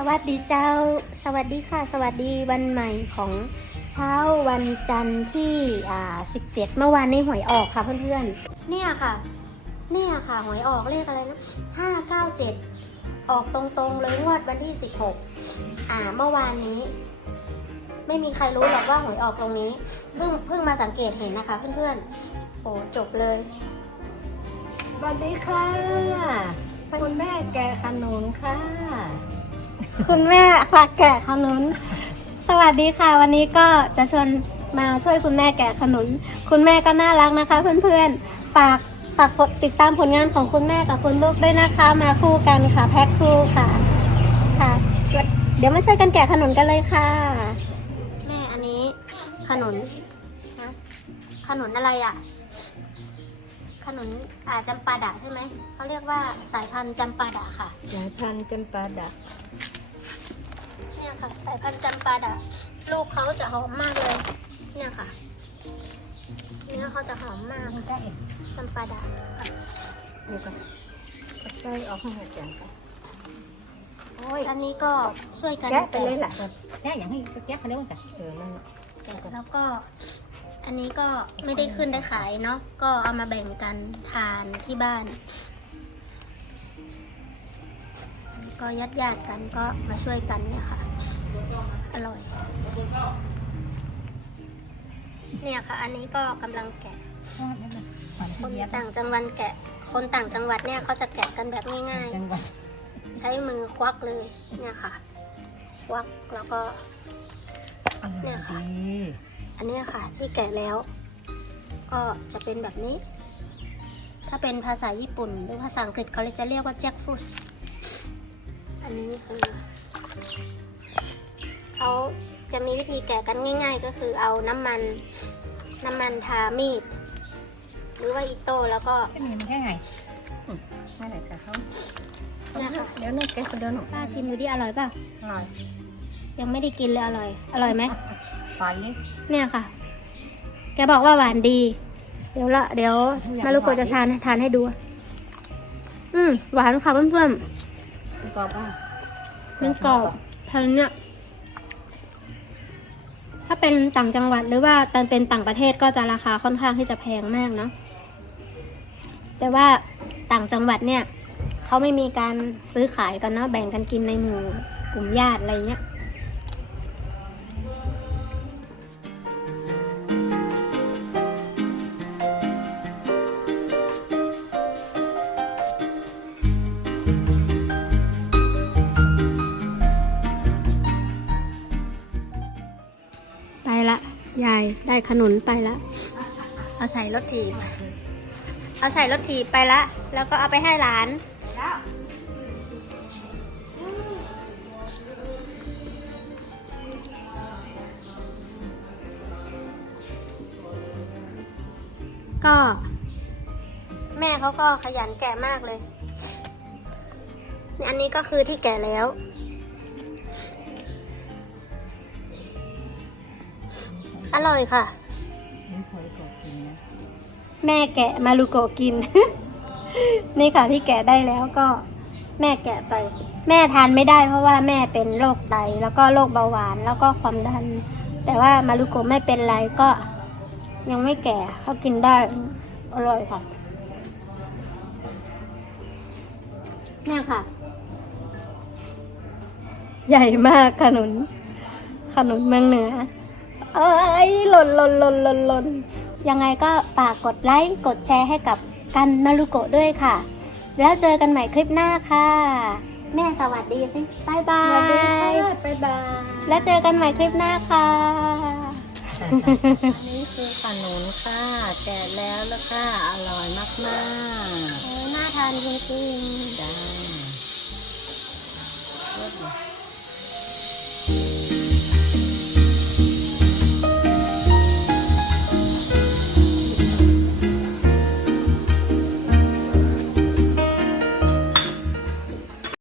สวัสดีเจ้า สวัสดีค่ะ สวัสดีวันใหม่ของเช้าวันจันทร์ที่อ่า17 เมื่อวานนี้หวยออกค่ะเพื่อนๆ เนี่ยค่ะ เนี่ยค่ะหวยออกเลขอะไรนะ597 ออกตรงๆเลยงวดวันที่ 16 อ่าเมื่อวานนี้ ไม่มีใครรู้หรอกว่าหวยออกตรงนี้ เพิ่งเพิ่งมาสังเกตเห็นนะคะเพื่อนๆ โอ้จบเลยสวัสดีค่ะ คุณแม่แกะขนุนค่ะ คุณแม่ฝากแกะขนุน สวัสดีค่ะ วันนี้ก็จะชวนมาช่วยคุณแม่แกะขนุน คุณแม่ก็น่ารักนะคะ เพื่อนๆ ฝากฝากกดติดตามผลงานของคุณแม่กับคุณลูกด้วยนะคะ มาคู่กันค่ะ แพ็คคู่ค่ะค่ะ เดี๋ยวมาช่วยกันแกะขนุนกันเลยค่ะ แม่อันนี้ ขนุนนะขนุนอะไรอะ ขนุนอ่าจำปาดะใช่ไหมเขาเรียกว่าสายพันธุ์จำปาดะค่ะ สายพันธุ์จำปาดะ ค่ะ สายพันธุ์จำปาดะลูกเขาจะหอมมากเลย เนี่ยค่ะ เนื้อเขาจะหอมมากมันได้เองจำปาดะค่ะเดี๋ยวก่อนเอาไส้ออกให้หมดก่อนค่ะโอ้ยอันนี้ก็ช่วยกันแกะไปเลยล่ะแค่อย่างให้แก้เขาเรียกว่าไงเออนั่นน่ะแกะก่อนแล้วก็อันนี้ก็ไม่ได้ขึ้นได้ขายเนาะก็เอามาแบ่งกันทานที่บ้าน ก็ญาติญาติๆกันก็มาช่วยกันเนี่ยค่ะ อร่อย เนี่ยค่ะ อันนี้ก็กำลังแกะ คนต่างจังหวัดแกะ คนต่างจังหวัดเนี่ยเขาจะแกะกันแบบง่ายจังหวัดๆใช้มือควักเลย เนี่ยค่ะ ควักแล้วก็ เนี่ยค่ะ อันเนี้ยค่ะที่แกะแล้ว ก็จะเป็นแบบนี้ ถ้าเป็นภาษาญี่ปุ่น หรือภาษาอังกฤษเขาจะเรียกว่าแจ็คฟรุตอันนี้คือ เขาจะมีวิธีแกะกันง่าย ๆ ก็คือเอาน้ำมันน้ำมันทามีด หรือว่าอิโต้แล้วก็ก็มีมันแค่ไงอืมไม่ไหนจะเขาเนี่ยค่ะเดี๋ยวนึกแกะคนเดียวหนูป้าชิมดูดิอร่อยเปล่าอร่อยยังไม่ได้กินเลยอร่อย อร่อยไหมฝานนี้เนี่ยค่ะ แกบอกว่าหวานดี เดี๋ยวละเดี๋ยวมารุโกะจะทานทานให้ดู อืมหวานค่ะเพื่อนมันกรอบป่ะๆมันกรอบพันเนี่ย ถ้าเป็นต่างจังหวัดหรือว่าตอนเป็นต่างประเทศก็จะราคาค่อนข้างที่จะแพงมากเนาะแต่ว่าต่างจังหวัดเนี่ยเขาไม่มีการซื้อขายกันเนาะแบ่งกันกินในหมู่กลุ่มญาติอะไรเงี้ย ได้ขนุนไปละ เอาใส่รถถีบ เอาใส่รถถีบไปละ แล้วก็เอาไปให้หลาน ก็ แม่เขาก็ขยันแกะมากเลยนี่อันนี้ก็คือที่แกะแล้ว อร่อยค่ะมันคอยกดกินนะแม่แกะมารุโกะกิน นี่ค่ะที่แกะได้แล้วก็แม่แกะไป แม่ทานไม่ได้เพราะว่าแม่เป็นโรคไตแล้วก็โรคเบาหวานแล้วก็ความดัน แต่ว่ามารุโกะไม่เป็นไรก็ ยังไม่แก่เขากินได้อร่อยค่ะเนี่ยค่ะ ใหญ่มากขนุนขนุนเมืองเหนือ เอ้ยหล่นหล่นหล่นหล่นหล่นยังไงก็ฝากกดไลค์ กดแชร์ให้กับกันมารุโกะด้วยค่ะ แล้วเจอกันใหม่คลิปหน้าค่ะ แม่สวัสดีสิบายบาสวัสดีย ค่ะบ๊ายบาย แล้วเจอกันใหม่คลิปหน้าค่ะอันนี้คือขนุนค่ะแกะแล้วแล้วค่ะ อร่อยมากโอ้ยน่าทานจริงๆจ้าเลิศเลย